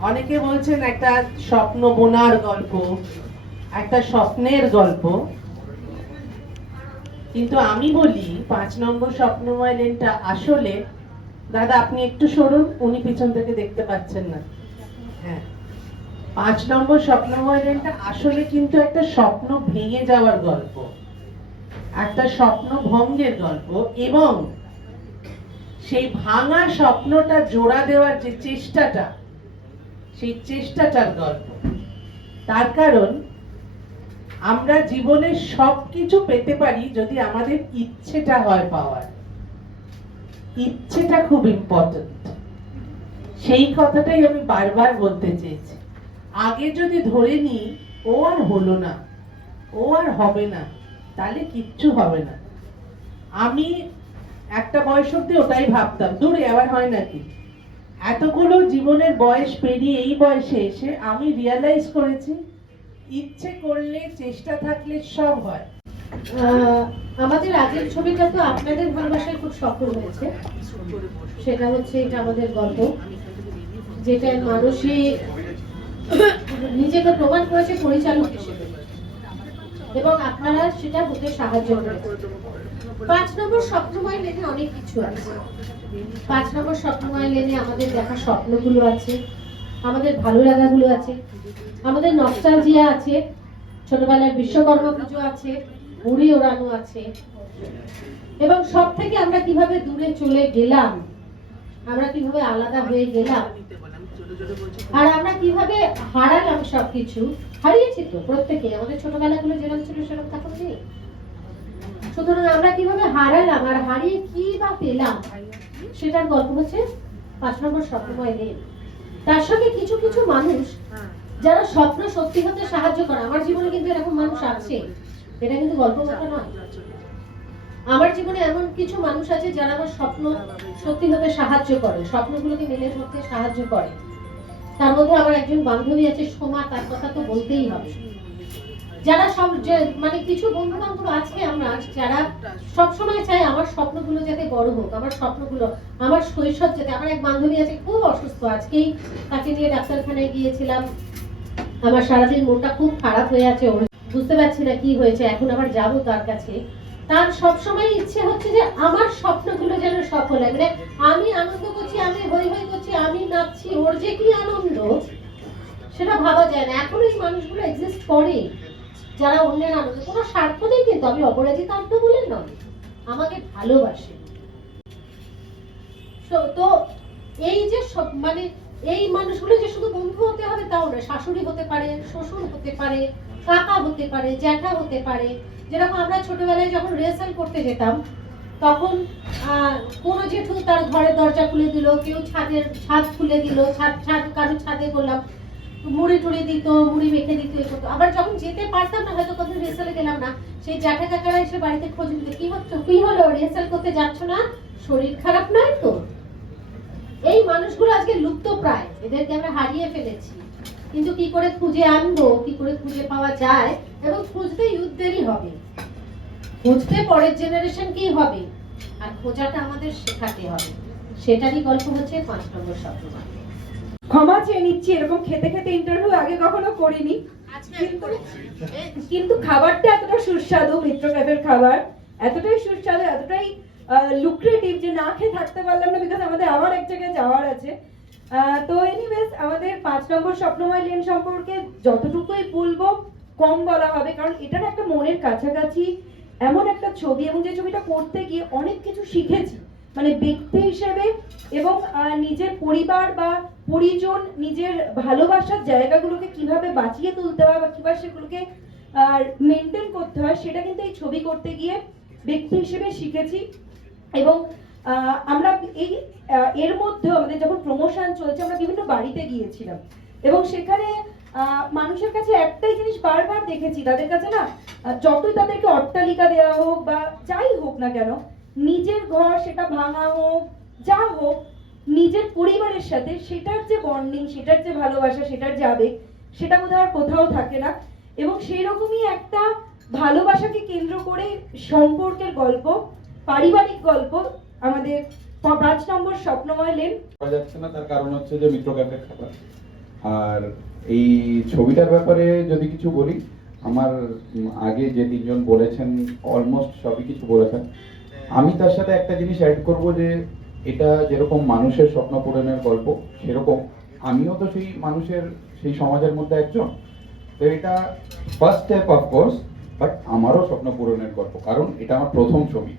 অনেকে বলছেন একটা স্বপ্ন বোনার গল্প, একটা স্বপ্নের গল্প। কিন্তু আমি বলি, পাঁচ নম্বর স্বপ্নময় লেনটা আসলে, দাদা আপনি একটু সরুন, উনি পিছন থেকে দেখতে পাচ্ছেন না। হ্যাঁ। পাঁচ নম্বর স্বপ্নময় লেনটা আসলে কিন্তু একটা স্বপ্ন ভেঙে যাওয়ার গল্প, একটা স্বপ্ন ভঙ্গের গল্প এবং সেই ভাঙা স্বপ্নটা জোড়া দেওয়ার যে চেষ্টাটা, সেই চেষ্টাটার গল্প। তার কারণ, আমরা জীবনে সব কিছু পেতে পারি যদি আমাদের ইচ্ছেটা হয় পাওয়ার। ইচ্ছেটা খুব ইম্পর্টেন্ট সেই কথাটাই আমি বারবার বলতে চেয়েছি। আগে যদি ধরে নিই, ও আর হলো না, ও আর হবে না, তাহলে কিচ্ছু হবে না। আমি একটা বয়স অব্দি ওটাই ভাবতাম। দূরে আবার হয় নাকি? এতগুলো জীবনের বয়স পেরিয়ে এই বয়সে এসে আমি রিয়ালাইজ করেছি, ইচ্ছে করলে, চেষ্টা থাকলে সব হয়। আমাদের আগের ছবিটা তো আপনাদের ভালোবাসায় খুব সফল হয়েছে। সেটা হচ্ছে এটা আমাদের গল্প, যেটা মানুষই নিজেকে প্রমাণ করেছে পরিচালক হিসেবে। এবং আপনারা সেটা হতে সাহায্য করেছে পাঁচ নম্বর স্বপ্নময় লেনে অনেক কিছু আছে। পাঁচ নম্বর স্বপ্নময় লেনে আমাদের দেখা স্বপ্নগুলো আছে, আমাদের ভালো লাগাগুলো আছে, আমাদের নস্টালজিয়া আছে, ছোটবেলায় বিশ্বকর্মা পুজো আছে, ঘুড়ি ওড়ানো আছে। এবং সব থেকে আমরা কীভাবে দূরে চলে গেলাম, আমরা কীভাবে আলাদা হয়ে গেলাম, আর আমরা কীভাবে হারালাম সবকিছু হারিয়েছি তো প্রত্যেকে। আমাদের ছোটবেলাগুলো যেরকম ছিল সেরকম তখন নেই। সুতরাং আমরা কীভাবে হারালাম আর হারিয়ে কি বা পেলাম, সেটার গল্প হচ্ছে পাঁচ নম্বর স্বপ্নময় লেন তার সঙ্গে কিছু কিছু মানুষ যারা স্বপ্ন সত্যি হতে সাহায্য করে। আমার জীবনে কিন্তু এরকম মানুষ আছে। এটা কিন্তু গল্প কথা নয়। আমার জীবনে এমন কিছু মানুষ আছে যারা আমার স্বপ্ন সত্যি হতে সাহায্য করে। স্বপ্নগুলোকে মেলে ধরতে সাহায্য করে। তার মধ্যে আমার একজন বান্ধবী আছে, সোমা, তার কথা তো বলতেই হবে। যারা সব যে মানে কিছু বন্ধু বান্ধব আছে আমরা, যারা সব সময় চায় আমার স্বপ্নগুলো যাতে বড় হোক, আমার স্বপ্নগুলো, আমার শৈশব যাতে, আমার এক বান্ধবী আছে, খুব অসুস্থ, আজকেই তাকে নিয়ে ডাক্তারখানায় গিয়েছিলাম। আমার সারাদিন মনটা খুব খারাপ হয়ে আছে, ওর বুঝতে পারছি না কি হয়েছে, এখন আবার যাব তার কাছে। তার সবসময় ইচ্ছে হচ্ছে যে আমার স্বপ্নগুলো যেন সফল হয়। মানে আমি আনন্দ করছি, আমি হই হই করছি, আমি নাচছি, ওর যে কি আনন্দ, সেটা ভাবা যায় না। এখন এই মানুষগুলো এক্সিস্ট করে যারা অন্যের আনন্দ, কোনো স্বার্থ নেই কিন্তু। আমি অপরাজিতা আত্ম বলে নয়, আমাকে ভালোবাসে। তো এই যে সব মানে এই মানুষগুলো যে শুধু বন্ধু হতে হবে তাও না শাশুড়ি হতে পারে, শ্বশুর হতে পারে, কাকা হতে পারে, জ্যাঠা হতে পারে যেরকম আমরা ছোটবেলায় যখন রিহার্সাল করতে যেতাম, তখন কোনো জেঠু তার ঘরের দরজা খুলে দিল, কেউ ছাদের ছাদ খুলে দিল, ছাদ ছাদ, কারও ছাদে করলাম মুড়ি টুড়ি দিত, মুড়ি মেখে দিত এ করতো আবার যখন যেতে পারতাম না, হয়তো কোথাও রিহার্সালে গেলাম না, সেই জ্যাঠা কাকারা এসে বাড়িতে খোঁজ দিত কি হচ্ছে? কি হলো? রিহার্সাল করতে যাচ্ছ না? শরীর খারাপ নয় তো? এই মানুষগুলো আজকে লুপ্ত প্রায় এদেরকে আমরা হারিয়ে ফেলেছি। কিন্তু কি করে খুঁজে আনব? কি করে খুঁজে পাওয়া যায়? এবং খুঁজতে ইউথদেরই হবে। খুঁজতে পরের জেনারেশন কি হবে? আর খোঁজাটা আমাদের শেখাতে হবে। সেটারই গল্প হচ্ছে পাঁচ নম্বর স্বপ্ন ক্ষমা চেয়ে নিচ্ছি এরকম খেতে খেতে ইন্টারভিউ আগে কখনো করিনি। কিন্তু কিন্তু খাবারটা এতটা সুস্বাদু মিত্র ক্যাফের খাবার। এতটাই সুস্বাদু এতটাই লুক্রেটিভ যে না খেয়ে থাকতে পারলাম না বিকজ আমাদের আবার এক জায়গায় যাওয়ার আছে। তো এনিওয়েজ আমাদের পাঁচ নম্বর স্বপ্নময় লেন সম্পর্কে যতটুকুই বলব, কম বলা হবে। কারণ এটার একটা মনের কাছাকাছি, এমন একটা ছবি, এবং যে ছবিটা করতে গিয়ে অনেক কিছু শিখেছি। মানে ব্যক্তি হিসেবে এবং নিজের পরিবার বা পরিজন, নিজের ভালোবাসার জায়গাগুলোকে কীভাবে বাঁচিয়ে তুলতে হয় বা কীভাবে সেগুলোকে মেনটেন করতে হয়, সেটা কিন্তু এই ছবি করতে গিয়ে ব্যক্তি হিসেবে শিখেছি। এবং আমরা এই এর মধ্যেও আমাদের যখন প্রমোশন চলছে, আমরা বিভিন্ন বাড়িতে গিয়েছিলাম। এবং সেখানে মানুষের কাছে একটাই জিনিস বারবার দেখেছি, তাদের কাছে না যতই তাদেরকে অট্টালিকা দেওয়া হোক বা যাই হোক না কেন, নিজের ঘর সেটা ভাঙা হোক, যা হোক, নিজের পরিবারের সাথে সেটার যে বন্ডিং সেটার যে ভালোবাসা, সেটার যে আবেগ, সেটা বোধহয় আর কোথাও থাকে না। এবং সেই রকমই একটা ভালোবাসাকে কেন্দ্র করে সম্পর্কের গল্প, পারিবারিক গল্প আমাদের পাঁচ নম্বর স্বপ্নময় লেন। যাচ্ছে না, তার কারণ হচ্ছে যে মিত্র ক্যাফের খাবার। আর এই ছবিটার ব্যাপারে যদি কিছু বলি, আমার আগে যে তিনজন বলেছেন অলমোস্ট সবই কিছু বলেছেন। আমি তার সাথে একটা জিনিস অ্যাড করব যে, এটা যেরকম মানুষের স্বপ্ন পূরণের গল্প, সেরকম। আমিও তো সেই মানুষের, সেই সমাজের মধ্যে একজন। তো এটা ফার্স্ট স্টেপ অফকোর্স বাট আমারও স্বপ্ন পূরণের গল্প, কারণ এটা আমার প্রথম ছবি।